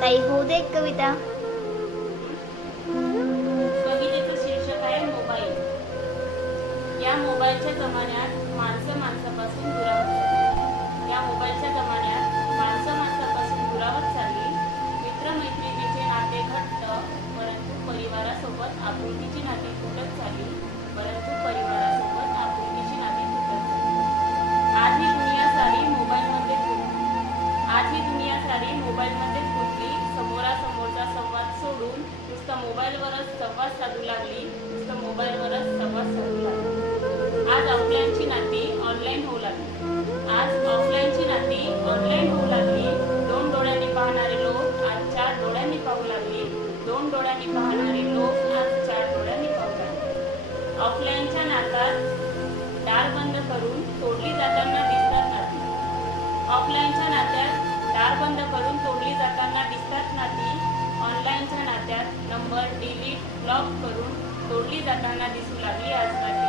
ताई होऊ दे एक कविता. कवितेचं शीर्षक आहे मोबाईल. या मोबाईलच्या जमान्यात माणसं माणसापासून दुरावत चालली. या मोबाईलच्या जमान्यात माणसं माणसापासून दुरावत चालली. मित्रमैत्रिणीचे नाते घट्ट, परंतु परिवारासोबत आपुलकीची नाती तुटत चालली. परंतु परिवारासोबत आपुलकीची नाती तुटत चालली. आज ही दुनिया सारी मोबाईलमध्ये गुंतली. समोरासमोरचा संवाद सोडून नुसतं मोबाईलवरच संवाद साधू लागली. आज ऑफलाईनची नाती ऑनलाईन होऊ लागली. दोन डोळ्यांनी पाहणारे लोक आज चार डोळ्यांनी पाहू लागली. ऑफलाईनच्या नात्यात दार बंद करून तोडली जाताना दिसतात नाती. ऑनलाईनच्या नात्यात नंबर डिलीट, ब्लॉक करून तोडली जाताना दिसू लागली आज.